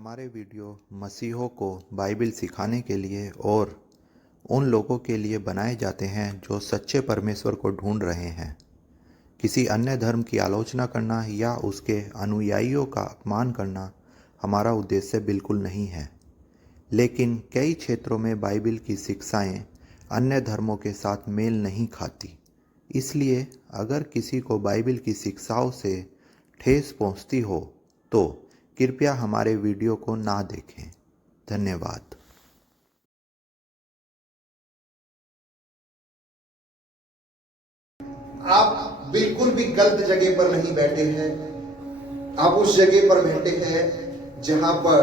हमारे वीडियो मसीहों को बाइबिल सिखाने के लिए और उन लोगों के लिए बनाए जाते हैं जो सच्चे परमेश्वर को ढूंढ रहे हैं। किसी अन्य धर्म की आलोचना करना या उसके अनुयायियों का अपमान करना हमारा उद्देश्य बिल्कुल नहीं है, लेकिन कई क्षेत्रों में बाइबिल की शिक्षाएं अन्य धर्मों के साथ मेल नहीं खाती। इसलिए अगर किसी को बाइबिल की शिक्षाओं से ठेस पहुंचती हो तो कृपया हमारे वीडियो को ना देखें। धन्यवाद। आप बिल्कुल भी गलत जगह पर नहीं बैठे हैं। आप उस जगह पर बैठे हैं जहां पर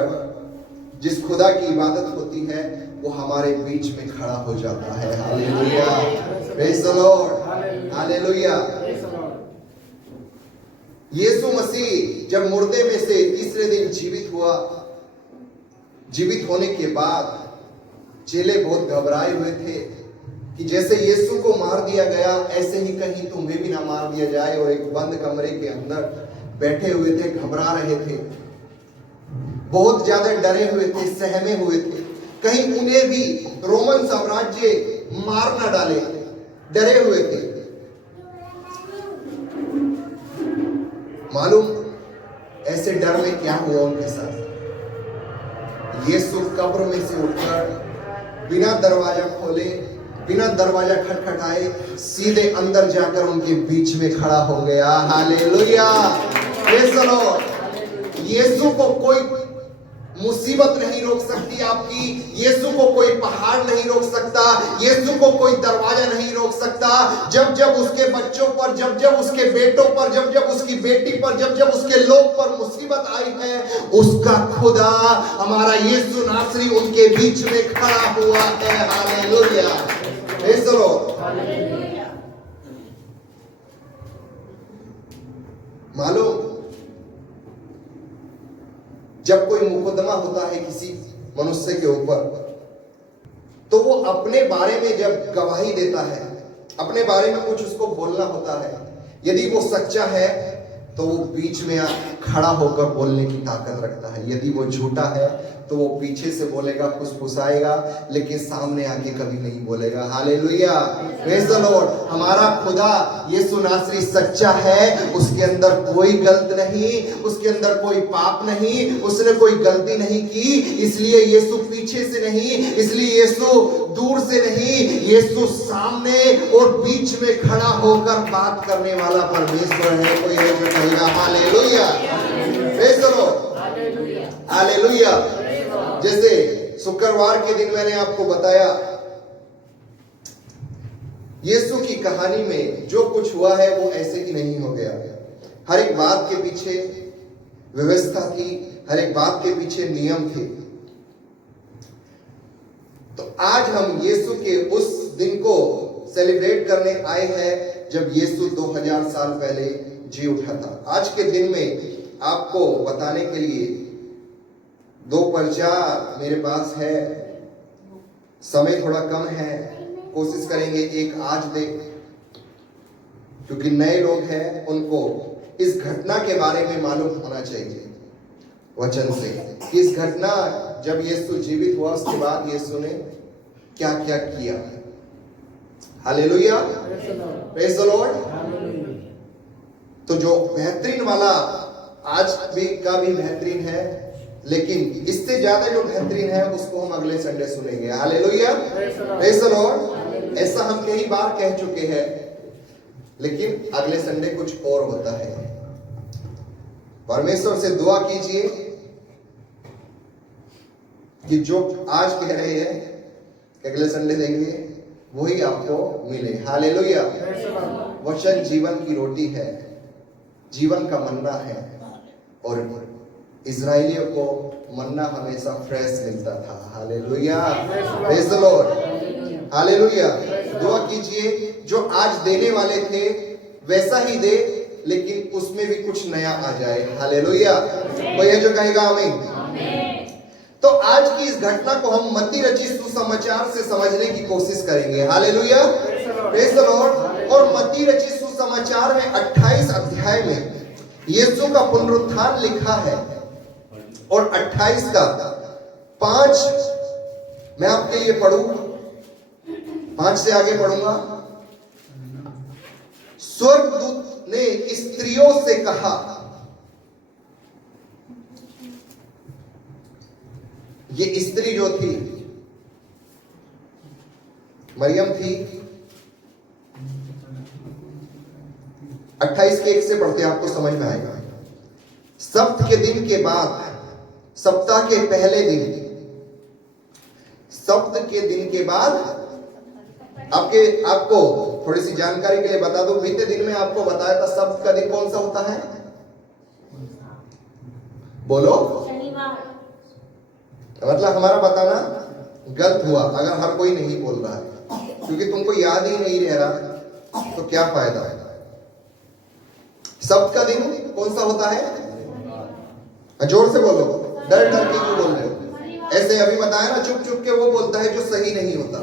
जिस खुदा की इबादत होती है वो हमारे बीच में खड़ा हो जाता है। Hallelujah, praise the Lord, hallelujah. Yeshu Masih जब मुर्दे में से तीसरे दिन जीवित हुआ, जीवित होने के बाद चेले बहुत घबराए हुए थे कि जैसे यीशु को मार दिया गया ऐसे ही कहीं तुम्हें भी ना मार दिया जाए, और एक बंद कमरे के अंदर बैठे हुए थे, घबरा रहे थे, बहुत ज्यादा डरे हुए थे, सहमे हुए थे, कहीं उन्हें भी रोमन साम्राज्य मार ना डाले, डरे हुए थे। मालूम ऐसे डर में क्या हुआ उनके साथ? यीशु कब्र में से उठकर बिना दरवाजा खोले, बिना दरवाजा खटखटाए सीधे अंदर जाकर उनके बीच में खड़ा हो गया। Hallelujah, praise the Lord. Yeshu को कोई मुसीबत नहीं रोक सकती आपकी, यीशु को कोई पहाड़ नहीं रोक सकता, यीशु को कोई दरवाजा नहीं रोक सकता। जब जब उसके बच्चों पर, जब जब उसके बेटों पर, जब जब उसकी बेटी पर, जब जब उसके लोग पर मुसीबत आई है, उसका खुदा हमारा यीशु नासरी उनके बीच में खड़ा हुआ है। Hallelujah, praise the Lord. मालूम जब कोई मुकदमा होता है किसी मनुष्य के ऊपर, तो वो अपने बारे में जब गवाही देता है, अपने बारे में कुछ उसको बोलना होता है, यदि वो सच्चा है तो वो बीच में खड़ा होकर बोलने की ताकत रखता है। यदि वो झूठा है तो वो पीछे से बोलेगा, फुसफुसाएगा, लेकिन सामने आके कभी नहीं बोलेगा। Hallelujah, praise the Lord. हमारा खुदा यीशु नासरी सच्चा है, उसके अंदर कोई गलत नहीं, उसके अंदर कोई पाप नहीं, उसने कोई गलती नहीं की। इसलिए यीशु पीछे से नहीं, इसलिए यीशु दूर से नहीं, यीशु सामने और बीच में खड़ा होकर बात करने वाला परमेश्वर है। कोई है जो कहेगा hallelujah, praise the Lord, hallelujah. जैसे शुक्रवार के दिन मैंने आपको बताया, यीशु की कहानी में जो कुछ हुआ है वो ऐसे ही नहीं हो गया। हर एक बात के पीछे व्यवस्था थी, हर एक बात के पीछे नियम थे। तो आज हम यीशु के उस दिन को सेलिब्रेट करने आए हैं जब यीशु 2000 साल पहले जी उठा था। आज के दिन में आपको बताने के लिए दो पर्चा मेरे पास है, समय थोड़ा कम है, कोशिश करेंगे एक आज दे, क्योंकि नए लोग हैं, उनको इस घटना के बारे में मालूम होना चाहिए वचन से। इस घटना जब यीशु जीवित हुआ उसके बाद यीशु ने क्या क्या किया। Hallelujah, praise the Lord. तो जो बेहतरीन वाला आज भी का भी बेहतरीन है, लेकिन इससे ज्यादा जो बेहतरीन है उसको हम अगले संडे सुनेंगे। Hallelujah, praise the Lord. ऐसा हम कई बार कह चुके हैं, लेकिन अगले संडे कुछ और होता है। परमेश्वर से दुआ कीजिए कि जो आज कह रहे हैं कि अगले संडे देंगे, वही आपको मिले। हालेलुया। वचन जीवन की रोटी है, जीवन का मन्ना है, और इजराइलियों को मन्ना हमेशा फ्रेश मिलता था। Hallelujah, praise the Lord, hallelujah. दुआ कीजिए जो आज देने वाले थे वैसा ही दे, लेकिन उसमें भी कुछ नया आ जाए। हालेलुया, कोई है जो कहेगा आमीन। तो आज की इस घटना को हम मत्ती रचित सुसमाचार से समझने की कोशिश करेंगे। Hallelujah, praise the Lord. और मत्ती रचित सुसमाचार में 28 अध्याय में यीशु का पुनरुत्थान लिखा है। और 28 का 5 मैं आपके लिए पढ़ूं, 5 से आगे पढ़ूंगा। स्वर्गदूत ने स्त्रियों से कहा, ये स्त्री जो थी मरियम थी। 28 के 1 से पढ़ते आपको समझ में आएगा। सप्ताह के दिन के बाद, सप्ताह के पहले दिन, सप्ताह के दिन के बाद, आपको थोड़ी सी जानकारी के लिए बता दूं, बीते दिन में आपको बताया था सप्ताह का दिन कौन सा होता है? बोलो। मतलब हमारा बताना गलत हुआ अगर हर कोई नहीं बोल रहा है, क्योंकि तुमको याद ही नहीं रह रहा तो क्या फायदा है। सप्ताह का दिन कौन सा होता है? जोर से बोलो, डर डर के क्यों बोल रहे हो? ऐसे अभी बताया ना, चुप चुप के वो बोलता है जो सही नहीं होता।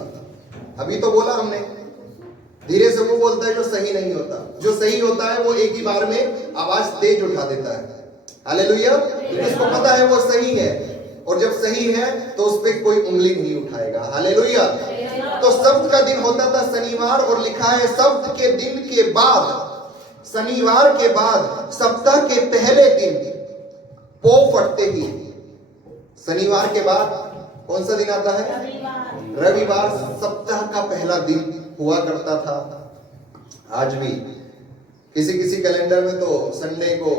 अभी तो बोला हमने, धीरे से वो बोलता है जो सही नहीं होता। जो सही होता है वो एक ही बार में आवाज तेज उठा देता है। हालेलुया। जिसको पता है वो सही है, और जब सही है तो उस पर कोई उंगली नहीं उठाएगा। हालेलुया। तो सब्त का दिन होता था शनिवार, और लिखा है सब्त के दिन के बाद, शनिवार के बाद सप्ताह के पहले दिन पो फटते ही, शनिवार के बाद कौन सा दिन आता है? रविवार सप्ताह का पहला दिन हुआ करता था। आज भी किसी किसी कैलेंडर में तो संडे को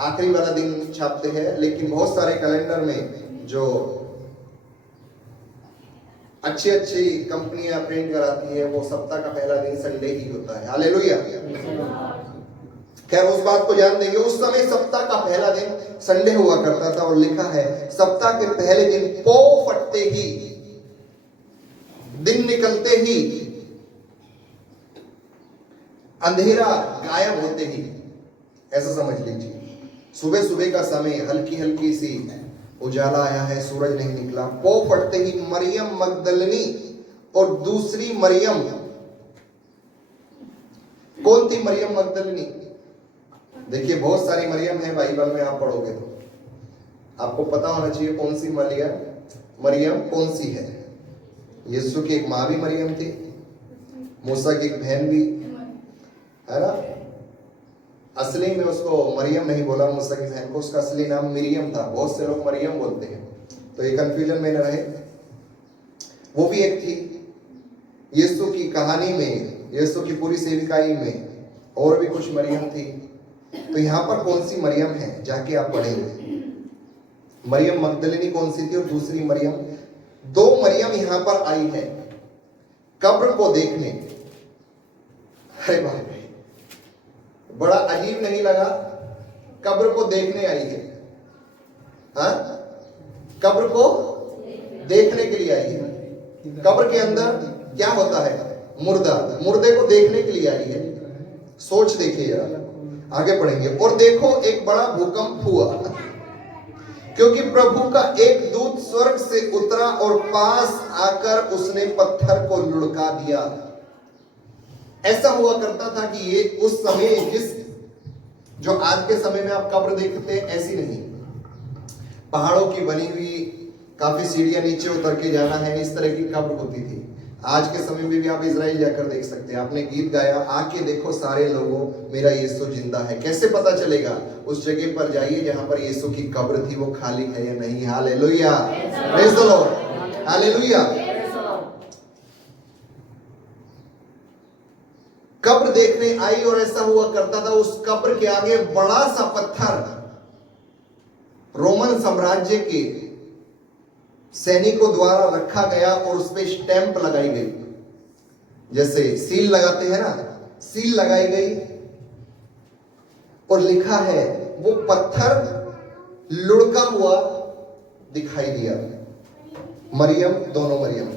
आखिरी वाला दिन छापते हैं, लेकिन बहुत सारे कैलेंडर में जो अच्छी अच्छी कंपनियां प्रिंट कराती है वो सप्ताह का पहला दिन संडे ही होता है। हालेलुया। खैर उस बात को जान देंगे। उस समय सप्ताह का पहला दिन संडे हुआ करता था, और लिखा है सप्ताह के पहले दिन पो फटते ही, दिन निकलते ही, अंधेरा गायब होते ही, ऐसा समझ लीजिए। सुबह सुबह का समय, हल्की हल्की सी उजाला आया है, सूरज नहीं निकला। पो फटते ही मरियम मगदलिनी और दूसरी मरियम, कौन थी मरियम मगदलिनी? देखिए बहुत सारी मरियम है बाइबल में, आप पढ़ोगे तो आपको पता होना चाहिए कौन सी मरियम कौन सी है। यीशु की एक माँ भी मरियम थी, मूसा की एक बहन भी है ना। असली में उसको मरियम नहीं बोला, मूसा की बहन को, उसका असली नाम मिरियम था। बहुत से लोग मरियम बोलते हैं, तो ये कंफ्यूजन में न रहे। वो भी एक थी। यीशु की कहानी में, यीशु की पूरी सेविकाई में और भी कुछ मरियम थी। तो यहाँ पर कौन सी मरियम है जाके आप पढ़ेंगे। मरियम मगदलिनी कौन सी थी और दूसरी मरियम, 2 मरियम यहाँ पर आई है कब्र को देखने। अरे बाप रे, बड़ा अजीब नहीं लगा? कब्र को देखने आई है। हाँ, कब्र को देखने के लिए आई है। कब्र के अंदर क्या होता है? मुर्दा, मुर्दे को देखने के लिए आई है। सोच देखिए यार, आगे पढ़ेंगे। और देखो एक बड़ा भूकंप हुआ, क्योंकि प्रभु का एक दूत स्वर्ग से उतरा और पास आकर उसने पत्थर को लुढ़का दिया। ऐसा हुआ करता था कि ये उस समय, जिस जो आज के समय में आप कब्र देखते हैं, ऐसी नहीं, पहाड़ों की बनी हुई, काफी सीढ़ियां नीचे उतर के जाना है, इस तरह की कब्र होती थी। आज के समय में भी आप इजराइल जाकर देख सकते हैं। आपने गीत गाया, आके देखो सारे लोगों मेरा यीशु जिंदा है। कैसे पता चलेगा? उस जगह पर जाइए जहां पर यीशु की कब्र थी, वो खाली है या नहीं। Hallelujah, praise the Lord, hallelujah. कब्र देखने आई, और ऐसा हुआ करता था उस कब्र के आगे बड़ा सा पत्थर रोमन साम्राज्य के सैनिकों द्वारा रखा गया, और उस पर स्टैंप लगाई गई, जैसे सील लगाते हैं ना, सील लगाई गई, और लिखा है वो पत्थर लुढ़का हुआ दिखाई दिया। मरियम, दोनों मरियम,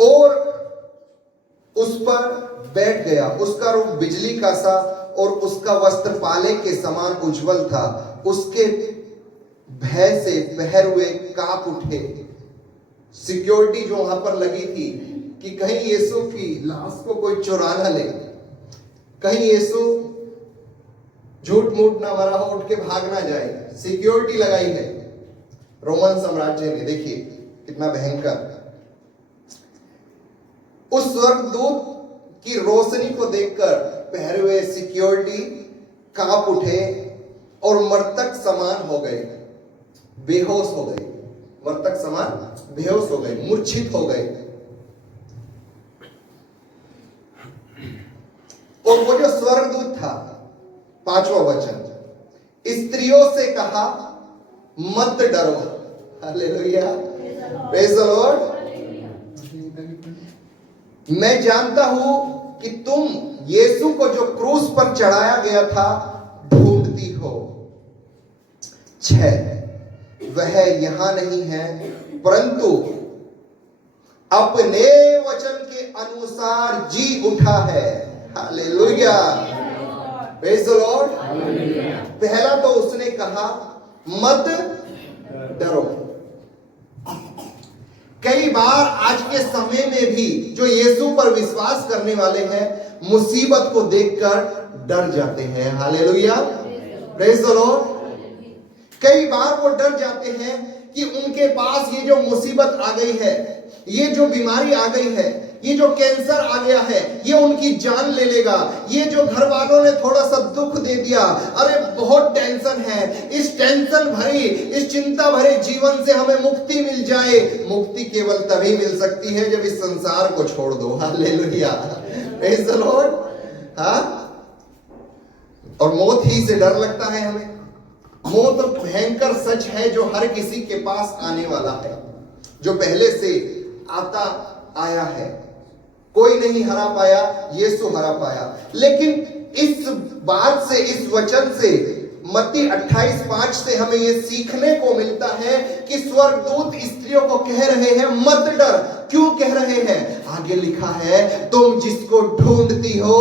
और उस पर बैठ गया। उसका रूप बिजली का सा, और उसका वस्त्र पाले के समान उज्जवल था। उसके भय से पहर हुए कांप उठे। सिक्योरिटी जो वहां पर लगी थी कि कहीं यीशु की लाश को कोई चुरा ना ले, कहीं यीशु झूठ मूठ ना मरा हो, उठ के भाग ना जाए, सिक्योरिटी लगाई है रोमन साम्राज्य ने। देखिए कितना भयंकर। उस स्वर्गदूत की रोशनी को देखकर पहरे हुए सिक्योरिटी कांप उठे और मृतक समान हो गए, बेहोश हो गए, मृतक समान बेहोश हो गए, मूर्छित हो गए। और वो जो स्वर्गदूत था, 5वां वचन, स्त्रियों से कहा मत डरो। Hallelujah, praise the Lord. मैं जानता हूं कि तुम यीशु को जो क्रूस पर चढ़ाया गया था ढूंढती हो। 6, वह यहां नहीं है परंतु अपने वचन के अनुसार जी उठा है। Hallelujah, praise the Lord. पहला तो उसने कहा मत डरो। कई बार आज के समय में भी जो यीशु पर विश्वास करने वाले हैं मुसीबत को देखकर डर जाते हैं। Hallelujah, praise the Lord. कई बार वो डर जाते हैं कि उनके पास ये जो मुसीबत आ गई है, ये जो बीमारी आ गई है, ये जो कैंसर आ गया है, ये उनकी जान ले लेगा। ये जो घर वालों ने थोड़ा सा दुख दे दिया, अरे बहुत टेंशन है, इस टेंशन भरी, इस चिंता भरे जीवन से हमें मुक्ति मिल जाए। मुक्ति केवल तभी मिल सकती है जब इस संसार को छोड़ दो। Hallelujah, praise the Lord. हाँ, और मौत ही से डर लगता है हमें। मौत भयंकर सच है जो हर किसी के पास आने वाला है, जो पहले से आता आया है। कोई नहीं हरा पाया, यीशु हरा पाया। लेकिन इस बात से, इस वचन से, मत्ती 28:5 से हमें यह सीखने को मिलता है कि स्वर्गदूत स्त्रियों को कह रहे हैं मत डर। क्यों कह रहे हैं? आगे लिखा है तुम जिसको ढूंढती हो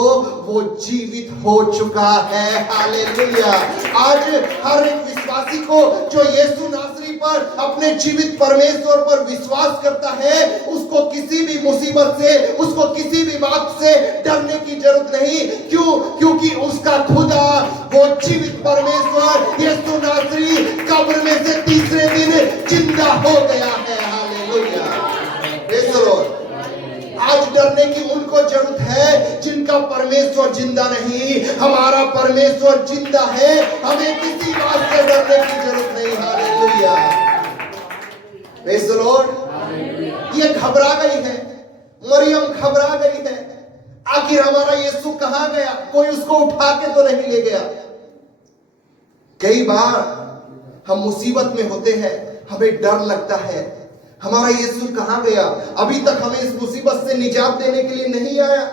वो जीवित हो चुका है। हालेलुया। आज हर एक विश्वासी को जो यीशु नासरी पर, अपने जीवित परमेश्वर पर विश्वास करता है, उसको किसी भी मुसीबत से, उसको किसी भी बात से डरने की जरूरत नहीं। क्यों? क्योंकि उसका खुदा वो जीवित परमेश्वर यीशु नासरी कब्र में से तीसरे दिन जिंदा हो गया है। Hallelujah, praise the Lord. आज डरने की उनको जरूरत है जिनका परमेश्वर जिंदा नहीं। हमारा परमेश्वर जिंदा है, हमें किसी बात से डरने की जरूरत नहीं। Hallelujah, praise the Lord. ये घबरा गई है, मरियम घबरा गई है। आखिर हमारा यीशु कहां गया? कोई उसको उठा के तो नहीं ले गया। कई बार हम मुसीबत में होते हैं, हमें डर लगता है हमारा यीशु कहां गया? अभी तक हमें इस मुसीबत से निजात देने के लिए नहीं आया।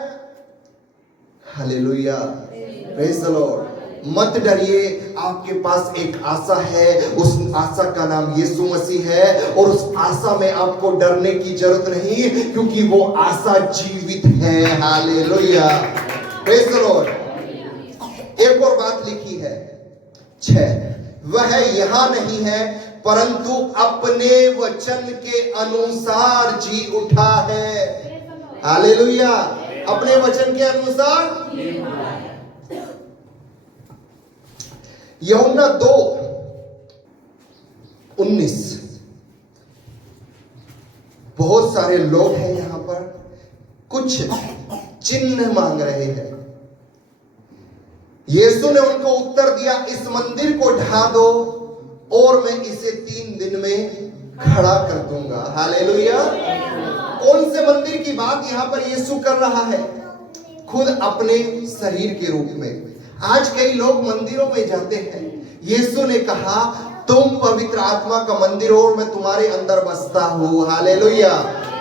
Hallelujah, praise the Lord. मत डरिए, आपके पास एक आशा है। उस आशा का नाम यीशु मसीह है और उस आशा में आपको डरने की जरूरत नहीं, क्योंकि वो आशा जीवित है। Hallelujah, praise the Lord. एक और बात लिखी है 6, वह यहां नहीं है परंतु अपने वचन के अनुसार जी उठा है। हालेलुया, अपने वचन के अनुसार। यूहन्ना 2:19। बहुत सारे लोग हैं यहां पर, कुछ चिन्ह मांग रहे हैं। यीशु ने उनको उत्तर दिया, इस मंदिर को ढा दो और मैं इसे 3 दिन में खड़ा कर दूंगा। हालेलुया। कौन से मंदिर की बात यहां पर यीशु कर रहा है? खुद अपने शरीर के रूप में। आज कई लोग मंदिरों में जाते हैं। यीशु ने कहा तुम पवित्र आत्मा का मंदिर हो और मैं तुम्हारे अंदर बसता हूं। Hallelujah,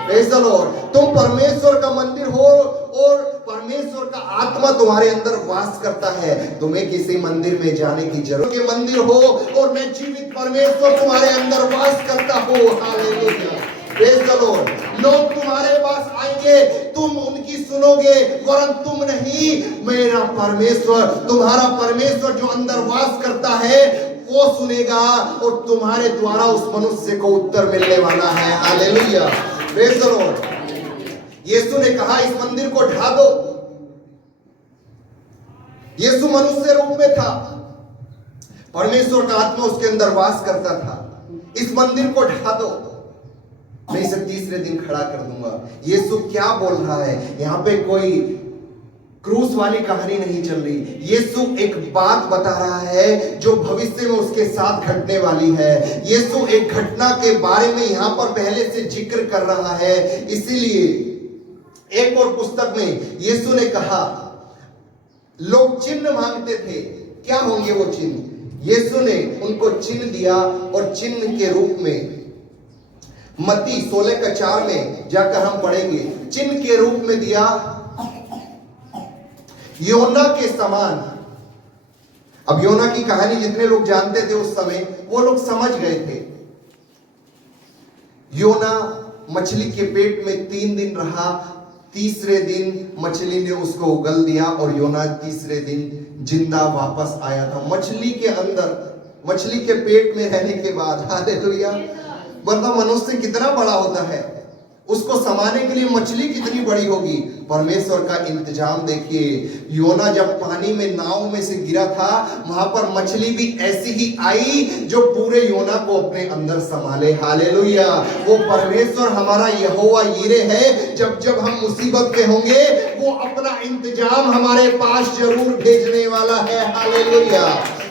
praise the Lord. तुम परमेश्वर का मंदिर हो और परमेश्वर का आत्मा तुम्हारे अंदर वास करता है। तुम्हें किसी मंदिर में जाने की जरूरत के मंदिर हो और मैं जीवित परमेश्वर तुम्हारे अंदर वास करता हूं। Hallelujah, praise the Lord. लोग तुम्हारे पास आएंगे, तुम उनकी सुनोगे, वरन तुम नहीं। मेरा परमेश्वर, तुम्हारा परमेश्वर जो अंदर वास करता है वो सुनेगा और तुम्हारे द्वारा उस मनुष्य को उत्तर मिलने वाला है। Hallelujah, praise the Lord. Yeshu ने कहा इस मंदिर को ढा दो यीशु मनुष्य रूप में था, परमेश्वर का आत्मा उसके अंदर वास करता था। इस मंदिर को ढा दो, मैं इसे तीसरे दिन खड़ा कर दूंगा। यीशु क्या बोल रहा है? यहां पे कोई क्रूस वाली कहानी नहीं चल रही। यीशु एक बात बता रहा है जो भविष्य में उसके साथ घटने वाली है। यीशु एक घटना के बारे में यहां पर पहले से जिक्र कर रहा है। इसीलिए एक और पुस्तक में यीशु ने कहा, लोग चिन्ह मांगते थे, क्या होंगे वो चिन्ह? यीशु ने उनको चिन्ह दिया और चिन्ह के रूप में मत्ती 16:4 में जाकर हम पढ़ेंगे, चिन्ह के रूप में दिया योना के समान। अब योना की कहानी जितने लोग जानते थे उस समय, वो लोग समझ गए थे। योना मछली के पेट में 3 दिन रहा, तीसरे दिन मछली ने उसको उगल दिया और योना तीसरे दिन जिंदा वापस आया था। मछली के अंदर, मछली के पेट में रहने के बाद, हालेलुया। वरना मनुष्य कितना बड़ा होता है, उसको समाने के लिए मछली कितनी बड़ी होगी। परमेश्वर का इंतजाम देखिए। योना जब पानी में नाव में से गिरा था, वहां पर मछली भी ऐसी ही आई जो पूरे योना को अपने अंदर संभाले। हालेलुया। वो परमेश्वर हमारा यहोवा यीरे है। जब जब हम मुसीबत में होंगे, वो अपना इंतजाम हमारे पास जरूर भेजने वाला है। हालेलुया।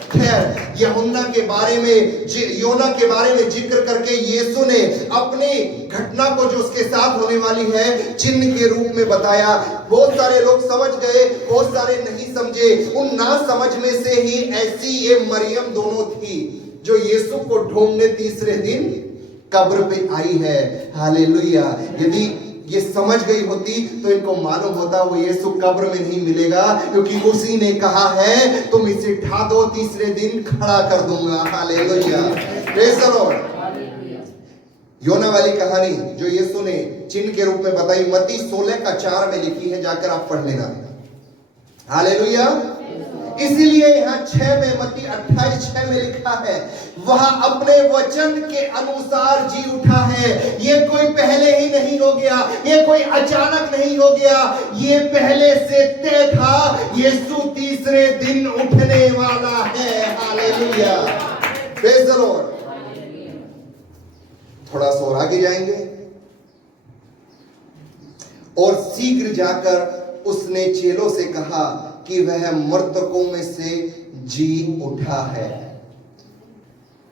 खैर, यूहन्ना के बारे में, योना के बारे में जिक्र करके यीशु ने अपनी घटना को जो उसके साथ होने वाली है चिन्ह के रूप में बताया। बहुत सारे लोग समझ गए, बहुत सारे नहीं समझे। उन ना समझ में से ही ऐसी ये मरियम दोनों थी जो यीशु को ढूंढने तीसरे दिन कब्र पे आई है। हालेलुया। यदि ये समझ गई होती तो इनको मालूम होता वो यीशु कब्र में नहीं मिलेगा, क्योंकि उसी ने कहा है तुम इसे ढा दो, तीसरे दिन खड़ा कर दूंगा। हालेलुया। Praise the Lord. योना वाली कहानी जो यीशु ने चिन्ह के रूप में बताई, मत्ती 16:4 में लिखी है, जाकर आप पढ़ लेना। हालेलुया। इसीलिए यहाँ 6 में, मत्ती 28:6 में लिखा है, वह अपने वचन के अनुसार जी उठा है। ये कोई पहले ही नहीं हो गया, ये कोई अचानक नहीं हो गया, ये पहले से तय था। यीशु तीसरे दिन उठने वाला है। हालेलुया। Praise the Lord. थोड़ा सा और आगे जाएंगे, और शीघ्र जाकर उसने चेलों से कहा कि वह मृतकों में से जी उठा है।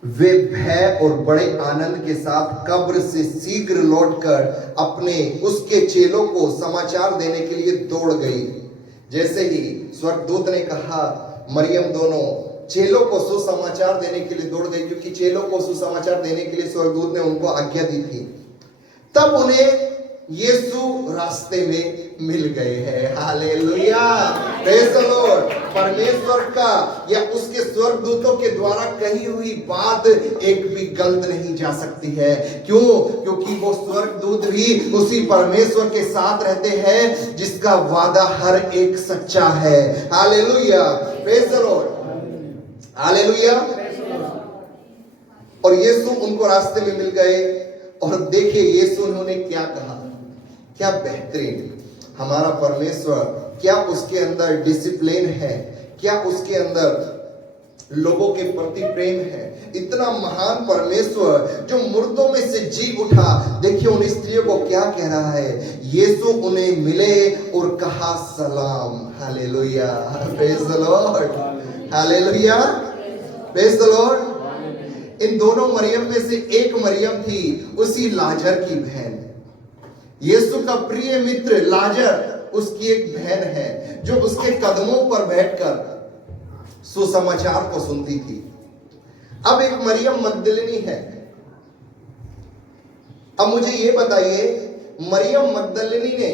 वे भय और बड़े आनंद के साथ कब्र से शीघ्र लौटकर अपने उसके चेलों को समाचार देने के लिए दौड़ गई। जैसे ही स्वर्गदूत ने कहा, मरियम दोनों चेलों को सुसमाचार देने के लिए दौड़ गई, क्योंकि चेलों को सुसमाचार देने के लिए स्वर्गदूत ने उनको आज्ञा दी थी। तब उन्हें यीशु रास्ते में मिल गए हैं। हालेलुया। Praise the Lord. परमेश्वर का या उसके स्वर्गदूतों के द्वारा कही हुई बात एक भी गलत नहीं जा सकती है। क्यों? क्योंकि वो स्वर्गदूत भी उसी परमेश्वर के साथ रहते हैं जिसका वादा हर एक सच्चा है। Hallelujah. Praise the Lord. Hallelujah. और यीशु उनको रास्ते में मिल गए, और देखिए यीशु उन्होंने क्या कहा। क्या बेहतरीन हमारा परमेश्वर, क्या उसके अंदर डिसिप्लिन है, क्या उसके अंदर लोगों के प्रति प्रेम है। इतना महान परमेश्वर जो मुर्दों में से जी उठा। देखिए उन स्त्रियों को क्या कह रहा है। यीशु उन्हें मिले और कहा सलाम। Hallelujah. Praise the Lord. Hallelujah. Praise the Lord. इन दोनों मरियम में से एक मरियम थी उसी लाजर की बहन। यीशु का प्रिय मित्र लाजर उसकी एक बहन है जो उसके कदमों पर बैठकर सुसमाचार को सुनती थी। अब एक मरियम मगदलिनी है। अब मुझे ये बताइए, मरियम मगदलिनी ने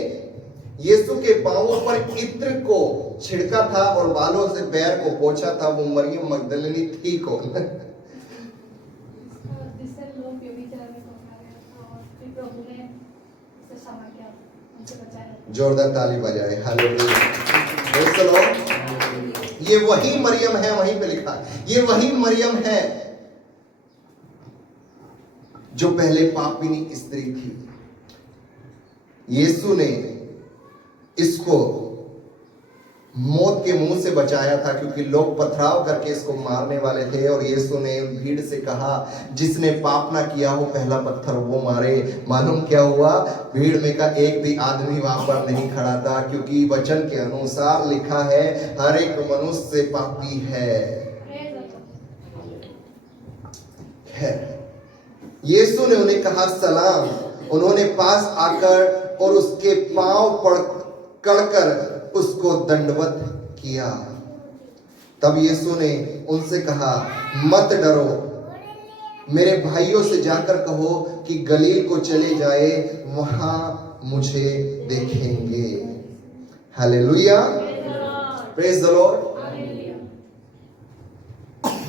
यीशु के पांवों पर इत्र को छिड़का था और बालों से पैर को पोंछा था, वो मरियम मगदलिनी थी कौन? जोरदार ताली बजाए। हालेलुया। Praise the Lord. ये वही मरियम है, वहीं पे लिखा, ये वही मरियम है जो पहले पापिनी स्त्री थी। यीशु ने इसको मौत के मुंह से बचाया था, क्योंकि लोग पथराव करके इसको मारने वाले थे। और यीशु ने भीड़ से कहा, जिसने पाप ना किया हो पहला पत्थर वो मारे। मालूम क्या हुआ? भीड़ में का एक भी आदमी वहां पर नहीं खड़ा था, क्योंकि वचन के अनुसार लिखा है हर एक मनुष्य पापी है। यीशु ने उन्हें कहा सलाम। उन्होंने पास आकर और उसके पांव पकड़कर उसको दंडवत किया। तब यीशु ने उनसे कहा, मत डरो, मेरे भाइयों से जाकर कहो कि गलील को चले जाए, वहां मुझे देखेंगे। Hallelujah, praise the Lord.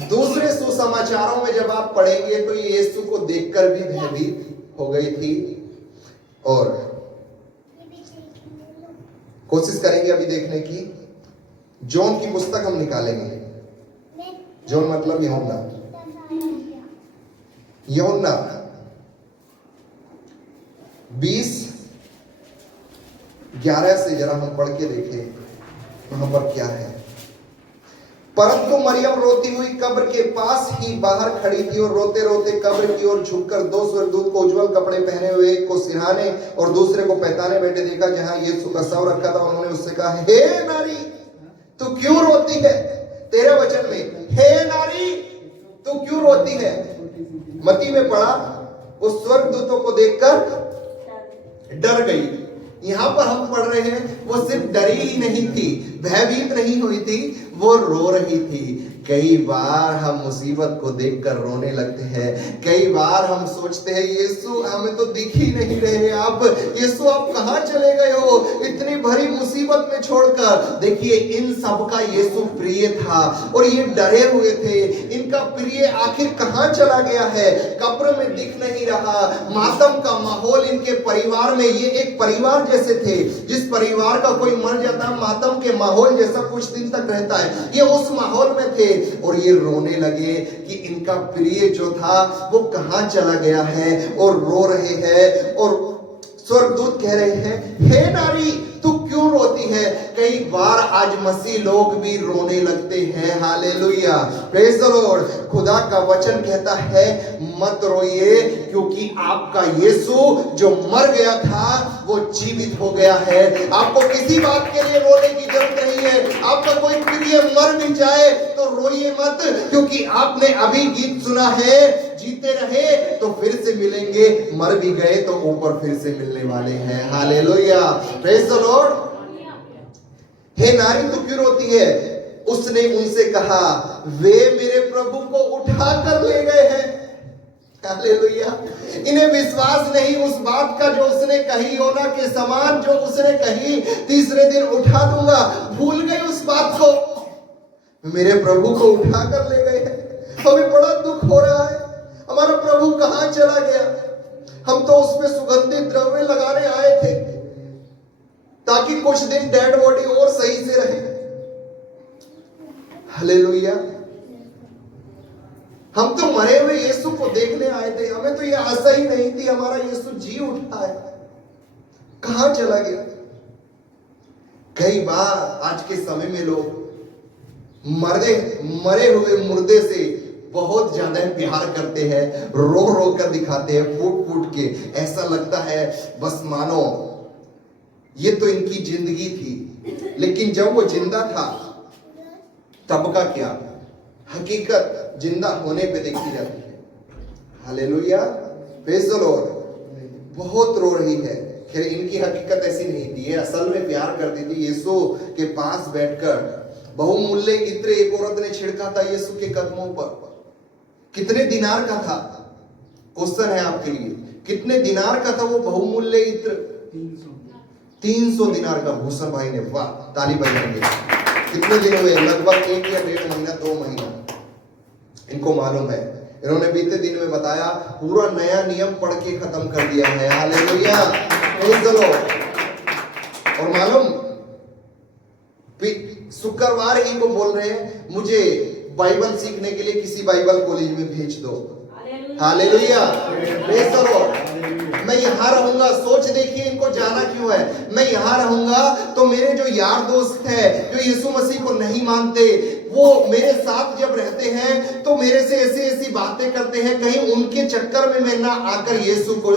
दूसरे सुसमाचारों में जब आप पढ़ेंगे तो ये यीशु को देखकर भी भयभीत हो गई थी। और कोशिश करेंगे अभी देखने की। जॉन की पुस्तक हम निकालेंगे। जॉन मतलब यूहन्ना। यूहन्ना 20:11 से जरा हम पढ़ के देखें वहां पर क्या है। परंतु मरियम रोती हुई कब्र के पास ही बाहर खड़ी थी और रोते रोते कब्र की ओर झुककर 2 स्वर्गदूत को उज्जवल कपड़े पहने हुए, एक को सिरहाने और दूसरे को पैताने बैठे देखा, जहां यीशु का शव रखा था। उन्होंने उससे कहा, हे नारी, तू क्यों रोती है? 13 वचन में, हे नारी, तू क्यों रोती है? मत्ती में पढ़ा, उस स्वर्गदूतों को देखकर डर गई। यहां पर हम पढ़ रहे हैं, वो सिर्फ डरी ही नहीं थी, भयभीत नहीं हुई थी, वो रो रही थी। कई बार हम मुसीबत को देखकर रोने लगते हैं। कई बार हम सोचते हैं, यीशु हमें तो दिख ही नहीं रहे, आप यीशु आप कहां चले गए हो इतनी भरी मुसीबत में छोड़कर। देखिए, इन सब का यीशु प्रिय था और ये डरे हुए थे। इनका प्रिय आखिर कहां चला गया है? कब्र में दिख नहीं रहा। मातम का माहौल इनके परिवार में, ये एक परिवार जैसे थे। जिस परिवार का कोई मर जाता है, मातम के माहौल जैसा कुछ दिन तक रहता है, ये उस माहौल में थे। और ये रोने लगे कि इनका प्रिय जो था वो कहां चला गया है, और रो रहे हैं। और स्वर्गदूत कह रहे हैं, हे नारी, तू क्यों रोती है? कई बार आज मसीह लोग भी रोने लगते हैं। Hallelujah, praise the Lord. खुदा का वचन कहता है, मत रोइए, क्योंकि आपका यीशु जो मर गया था वो जीवित हो गया है। आपको किसी बात के लिए रोने की जरूरत नहीं है। आपका कोई प्रिय मर भी जाए तो रोइए मत, क्योंकि आपने अभी गीत सुना है, जीते रहे तो फिर से मिलेंगे, मर भी गए तो ऊपर फिर से मिलने वाले हैं। Hallelujah, praise the Lord. हे नारी, तू क्यों रोती है? उसने उनसे कहा, वे मेरे प्रभु को उठा कर ले गए हैं। हालेलुया। इन्हें विश्वास नहीं उस बात का जो उसने कही, योना के समान जो उसने कही, तीसरे दिन उठा दूंगा। भूल गए उस बात को। मेरे प्रभु को उठा कर ले गए हैं। हमें बड़ा दुख हो रहा है, हमारा प्रभु कहां चला गया? हम तो उसमें सुगंधित द्रव्य लगाने आए थे ताकि कुछ दिन डेड बॉडी और सही से रहे। हालेलुया। हम तो मरे हुए यीशु को देखने आए थे, हमें तो यह आशा ही नहीं थी हमारा यीशु जी उठा है, कहां चला गया? कई बार आज के समय में लोग मरे हुए मुर्दे से बहुत ज्यादा प्यार करते हैं, रो रो कर दिखाते हैं, फूट फूट के। ऐसा लगता है बस मानो ये तो इनकी जिंदगी थी, लेकिन जब वो जिंदा था तब का क्या? हकीकत जिंदा होने पे देखी जाती है। Hallelujah, praise the Lord. बहुत रो रही है। खैर, इनकी हकीकत ऐसी नहीं थी, ये असल में प्यार करती थी। यीशु के पास बैठकर बहुमूल्य इत्र एक औरत ने छिड़का था यीशु के कदमों पर। कितने दिनार का था? क्वेश्चन है आपके लिए, कितने दिनार का था वो बहुमूल्य इत्र? 300 दिनार का। भूषण भाई ने, वाह, ताली बजाएंगे। कितने दिन हुए? लगभग 1 या 1.5 महीना, 2 महीना इनको मालूम है। इन्होंने बीते दिन में बताया, पूरा नया नियम पढ़ के खत्म कर दिया है। Hallelujah, praise the Lord. और मालूम, शुक्रवार ही को बोल रहे हैं, मुझे बाइबल सीखने के लिए किसी बाइबल कॉलेज में भेज दो। Hallelujah, praise the Lord. मैं यहाँ रहूंगा। सोच देखिए इनको जाना क्यों है। मैं यहाँ रहूंगा तो मेरे जो यार दोस्त है जो यीशु मसीह को नहीं मानते, वो मेरे साथ जब रहते हैं तो मेरे से ऐसी ऐसी बातें करते हैं, कहीं उनके चक्कर में मैं ना आकर यीशु को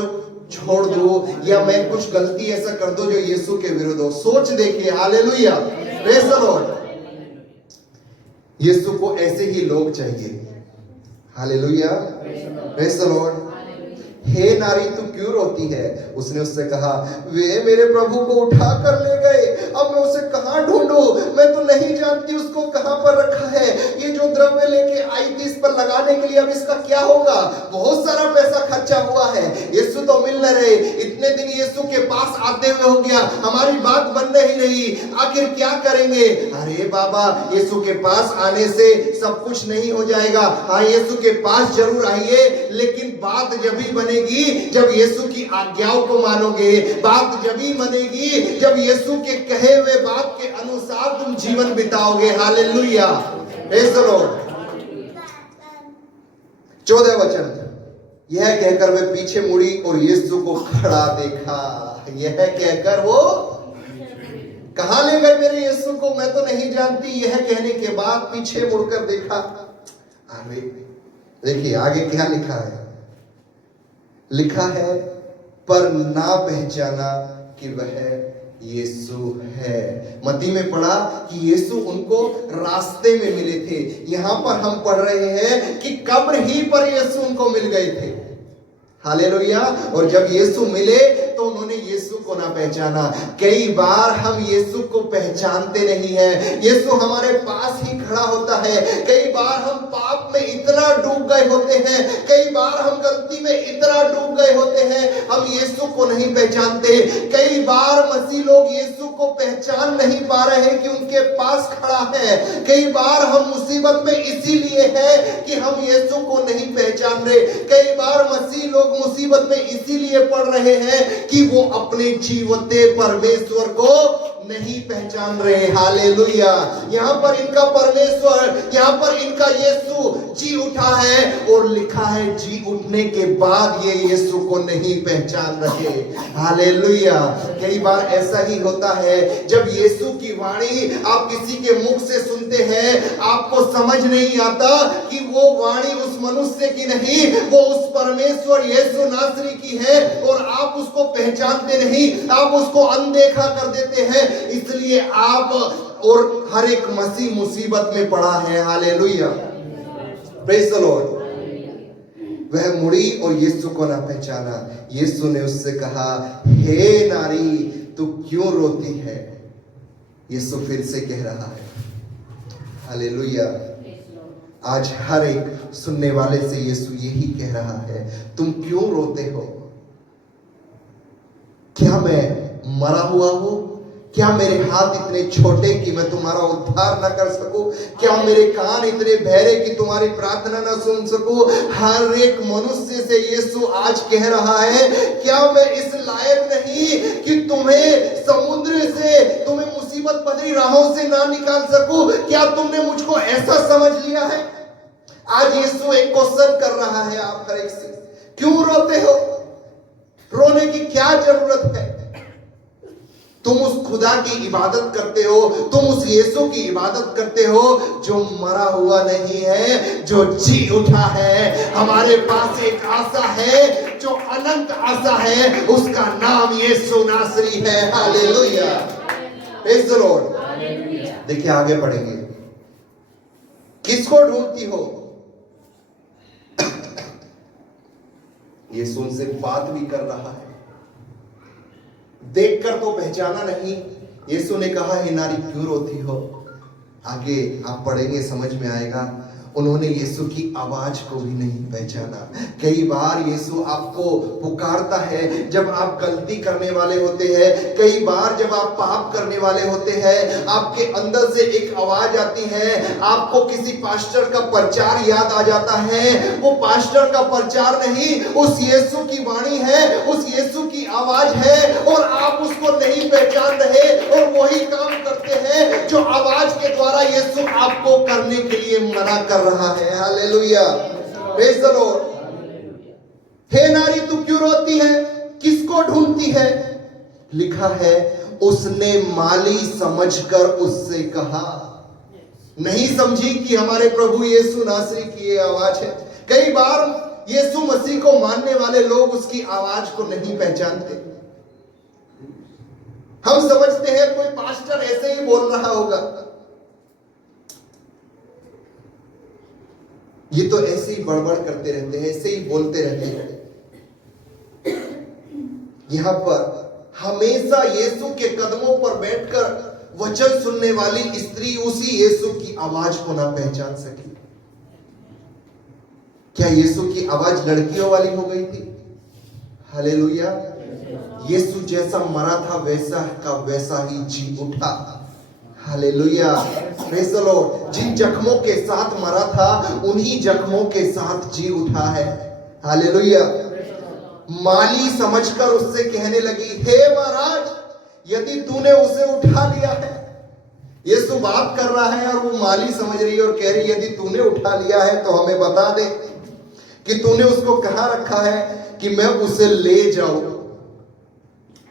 छोड़ दो या मैं कुछ गलती ऐसा कर दो जो यीशु के विरुद्ध हो। सोच देखिए, hallelujah, praise the Lord. Yeshu को ऐसे ही लोग चाहिए। Hallelujah, praise the Lord. हे नारी तू क्यों रोती है? उसने उससे कहा, वे मेरे प्रभु को उठा कर ले गए, अब मैं उसे कहां ढूंढूं? मैं तो नहीं जानती उसको कहां पर रखा है। ये जो द्रव्य लेके आई थी इस पर लगाने के लिए, अब इसका क्या होगा? बहुत सारा पैसा खर्चा हुआ है, यीशु तो मिल न रहे। इतने दिन यीशु के पास आते हुए हो गया, हमारी बात बन नहीं रही, आखिर क्या करेंगे? अरे बाबा, यीशु के पास आने से सब कुछ नहीं हो जाएगा। हाँ, यीशु के पास जरूर आइए, लेकिन बात जब ही बनेगी जब यीशु की आज्ञाओं को मानोगे। बात जब ही बनेगी जब यीशु के कहे हुए बात के अनुसार तुम जीवन बिताओगे। Hallelujah, praise the Lord. 14 वचन, यह कहकर वे पीछे मुड़ी और यीशु को खड़ा देखा। यह कहकर वो कहां ले गए मेरे यीशु को? मैं तो नहीं जानती। यह कहने के बाद पीछे मुड़कर देखा। अरे देखिए आगे क्या लिखा है। लिखा है, पर ना पहचाना कि वह यीशु है। मत्ती में पढ़ा कि यीशु उनको रास्ते में मिले थे। यहां पर हम पढ़ रहे हैं कि कब्र ही पर यीशु उनको मिल गए थे। हालेलुया। और जब यीशु मिले तो उन्होंने यीशु को ना पहचाना। कई बार हम यीशु को पहचानते नहीं हैं। यीशु हमारे पास ही खड़ा होता है। कई बार हम पाप में इतना डूब गए होते हैं, कई बार हम गलती में इतना डूब गए होते हैं, हम यीशु को नहीं पहचानते। कई बार मसीह लोग यीशु को पहचान नहीं पा रहे हैं कि उनके पास खड़ा है। कई बार हम मुसीबत में इसीलिए हैं कि हम यीशु को नहीं पहचान रहे। कई बार मसीह लोग मुसीबत में इसीलिए पड़ रहे हैं कि वो अपने जीवते परमेश्वर को नहीं पहचान रहे। हालेलुया। यहाँ पर इनका परमेश्वर, यहाँ पर इनका यीशु जी उठा है, और लिखा है जी उठने के बाद ये यीशु को नहीं पहचान रहे। हालेलुया। कई बार ऐसा ही होता है, जब यीशु की वाणी आप किसी के मुख से सुनते हैं, आपको समझ नहीं आता कि वो वाणी उस मनुष्य की नहीं, वो उस परमेश्वर यीशु नासरी की है, और आप उसको पहचानते नहीं, आप उसको अनदेखा कर देते हैं। इसलिए आप और हर एक मसीह मुसीबत में पड़ा है। Hallelujah, praise the Lord. वह मुड़ी और यीशु को ना पहचाना। यीशु ने उससे कहा, हे नारी तू क्यों रोती है? यीशु फिर से कह रहा है। हालेलुया। आज हर एक सुनने वाले से यीशु यही कह रहा है, तुम क्यों रोते हो? क्या मैं मरा हुआ हूं? क्या मेरे हाथ इतने छोटे कि मैं तुम्हारा उद्धार न कर सकूं? क्या मेरे कान इतने बहरे कि तुम्हारी प्रार्थना न सुन सकूं? हर एक मनुष्य से यीशु आज कह रहा है, क्या मैं इस लायक नहीं कि तुम्हें समुद्र से, तुम्हें मुसीबत भरी राहों से ना निकाल सकूं? क्या तुमने मुझको ऐसा समझ लिया है? आज यीशु एक क्वेश्चन कर रहा है आप हर एक से, क्यों रोते हो? रोने की क्या जरूरत है? तुम उस खुदा की इबादत करते हो, तुम उस यीशु की इबादत करते हो जो मरा हुआ नहीं है, जो जी उठा है। हमारे पास एक आशा है जो अनंत आशा है, उसका नाम यीशु नासरी है। Hallelujah, praise the Lord. देखिए आगे पढ़ेंगे, किसको ढूंढती हो? यीशु उनसे बात भी कर रहा है, देखकर तो पहचाना नहीं। यीशु ने कहा, हे नारी क्यों रोती हो? आगे आप पढ़ेंगे समझ में आएगा। उन्होंने यीशु की आवाज को भी नहीं पहचाना। कई बार यीशु आपको पुकारता है जब आप गलती करने वाले होते हैं। कई बार जब आप पाप करने वाले होते हैं, आपके अंदर से एक आवाज आती है, आपको किसी पास्टर का प्रचार याद आ जाता है। वो पास्टर का प्रचार नहीं, उस यीशु की वाणी है, उस यीशु की आवाज है, और आप उसको नहीं पहचान रहे, और वही काम करते हैं जो आवाज के द्वारा यीशु आपको करने के लिए मना कर रहा है। Hallelujah, praise the Lord. हे नारी तू क्यों रोती है? किसको ढूंढती है? लिखा है उसने माली समझकर उससे कहा। नहीं समझी कि हमारे प्रभु यीशु नासरी की ये आवाज है। कई बार यीशु मसीह को मानने वाले लोग उसकी आवाज को नहीं पहचानते। हम समझते हैं कोई पास्टर ऐसे ही बोल रहा होगा, ये तो ऐसे ही बड़बड़ करते रहते हैं, ऐसे ही बोलते रहते हैं। यहां पर हमेशा यीशु के कदमों पर बैठकर वचन सुनने वाली स्त्री उसी यीशु की आवाज को ना पहचान सकी। क्या यीशु की आवाज लड़कियों वाली हो गई थी? हालेलुया। यीशु जैसा मरा था वैसा का वैसा ही जी उठा। Hallelujah, praise the Lord. जिन जख्मों के साथ मरा था उन्हीं जख्मों के साथ जी उठा है। हालेलुया। माली समझकर उससे कहने लगी, हे महाराज, यदि तूने उसे उठा लिया है। यीशु बात कर रहा है और वो माली समझ रही है और कह रही, यदि तूने उठा लिया है तो हमें बता दे कि तूने उसको कहां रखा है कि मैं उसे ले जाऊं।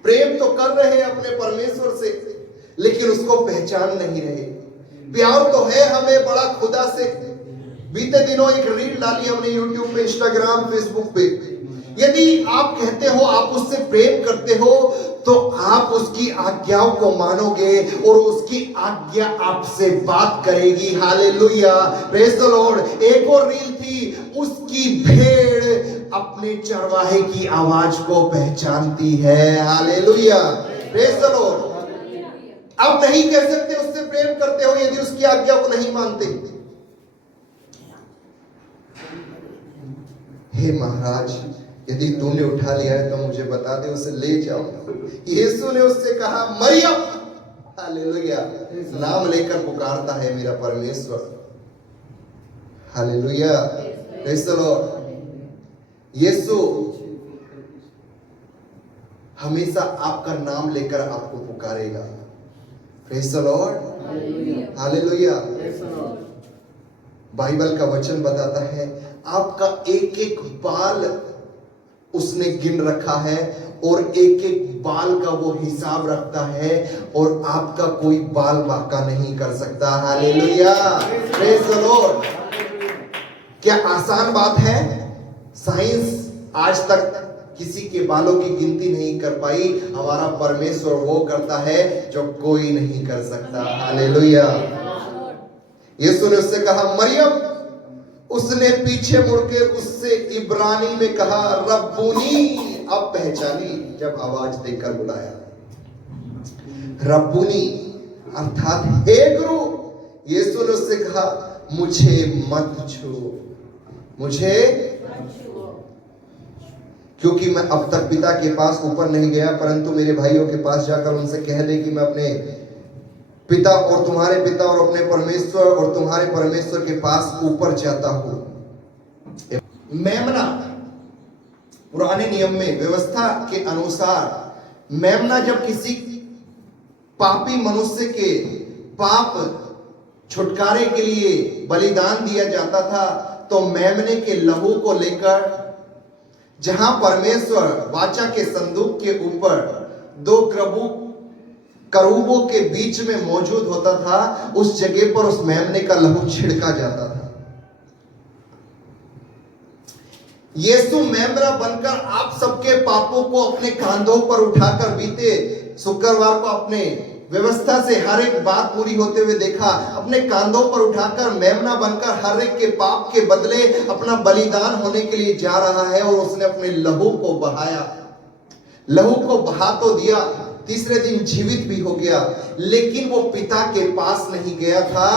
प्रेम तो कर रहे हैं अपने परमेश्वर से, लेकिन उसको पहचान नहीं रहे। प्यार तो है हमें बड़ा खुदा से। बीते दिनों एक रील डाली हमने यूट्यूब पे, इंस्टाग्राम, फेसबुक पे। यदि आप कहते हो आप उससे प्रेम करते हो तो आप उसकी आज्ञाओं को मानोगे और उसकी आज्ञा आपसे बात करेगी। Hallelujah, praise the Lord. एक और रील थी, उसकी भेड़ अपने चरवाहे की आवाज को पहचानती है। Hallelujah, praise the Lord. आप नहीं कह सकते उससे प्रेम करते हो यदि उसकी आज्ञा को नहीं मानते। हे महाराज, यदि तूने उठा लिया है तो मुझे बता दे, उसे ले जाओ। यीशु ने उससे कहा, मरियम। हालेलुया, नाम लेकर पुकारता है मेरा परमेश्वर। Hallelujah, praise the Lord. Yeshu हमेशा आपका नाम लेकर आपको पुकारेगा। Praise the Lord, hallelujah. Bible का वचन बताता है आपका एक एक बाल उसने गिन रखा है और एक एक बाल का वो हिसाब रखता है और आपका कोई बाल बाका नहीं कर सकता। Hallelujah, praise the Lord. क्या आसान बात है? साइंस आज तक किसी के बालों की गिनती नहीं कर पाई। हमारा परमेश्वर वो करता है जो कोई नहीं कर सकता। हालेलुया। यीशु ने उससे कहा, मरियम। उसने पीछे मुड़कर उससे इब्रानी में कहा, रब्बूनी। अब पहचानी जब आवाज देकर बुलाया, रब्बूनी अर्थात हे गुरु। यीशु ने उससे कहा, मुझे मत छू, मुझे, क्योंकि मैं अब तक पिता के पास ऊपर नहीं गया, परंतु मेरे भाइयों के पास जाकर उनसे कह दे कि मैं अपने पिता और तुम्हारे पिता और अपने परमेश्वर और तुम्हारे परमेश्वर के पास ऊपर जाता हूं। मेमना, पुराने नियम में व्यवस्था के अनुसार मेमना जब किसी पापी मनुष्य के पाप छुटकारे के लिए बलिदान दिया जाता था, तो मेमने के लहू को लेकर जहां परमेश्वर वाचा के संदूक के ऊपर दो करूबों के बीच में मौजूद होता था, उस जगह पर उस मेमने का लहू छिड़का जाता था। यीशु मेमना बनकर आप सबके पापों को अपने कांधों पर उठाकर बीते शुक्रवार को अपने व्यवस्था से हर एक बात पूरी होते हुए देखा, अपने कांधों पर उठाकर मेमना बनकर हर एक के पाप के बदले अपना बलिदान होने के लिए जा रहा है और उसने अपने लहू को बहाया। लहू को बहा तो दिया, तीसरे दिन जीवित भी हो गया, लेकिन वो पिता के पास नहीं गया था।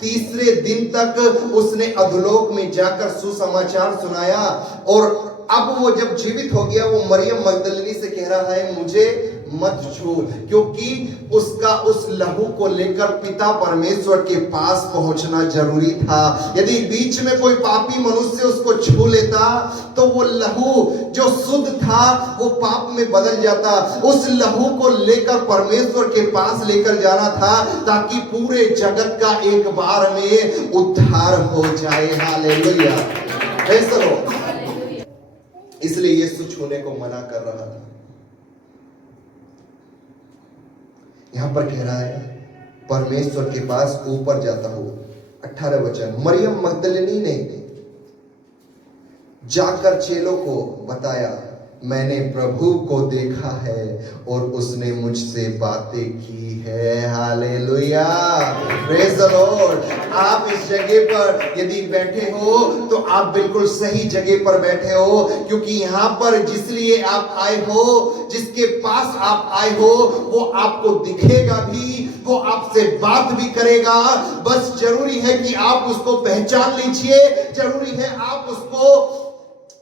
तीसरे दिन तक उसने अधोलोक में जाकर सुसमाचार सुनाया और अब वो जब जीवित हो गया, वो मरियम मगदलिनी से कह रहा है, मुझे मत छू, क्योंकि उसका उस लहू को लेकर पिता परमेश्वर के पास पहुंचना जरूरी था। यदि बीच में कोई पापी मनुष्य उसको छू लेता तो वो लहू जो शुद्ध था वो पाप में बदल जाता। उस लहू को लेकर परमेश्वर के पास लेकर जाना था ताकि पूरे जगत का एक बार में उद्धार हो जाए। Hallelujah, praise the Lord. इसलिए यीशु छूने को मना कर रहा था। यहां पर कह रहा है परमेश्वर के पास ऊपर जाता हूं। 18 वचन, मरियम मगदलिनी ने जाकर चेलों को बताया, मैंने प्रभु को देखा है और उसने मुझसे बातें की है। Hallelujah, praise the Lord. आप इस जगह पर यदि बैठे हो तो आप बिल्कुल सही जगह पर बैठे हो, क्योंकि यहां पर जिसलिए आप आए हो, जिसके पास आप आए हो, वो आपको दिखेगा भी, वो आपसे बात भी करेगा। बस जरूरी है कि आप उसको पहचान लीजिए, जरूरी है आप उसको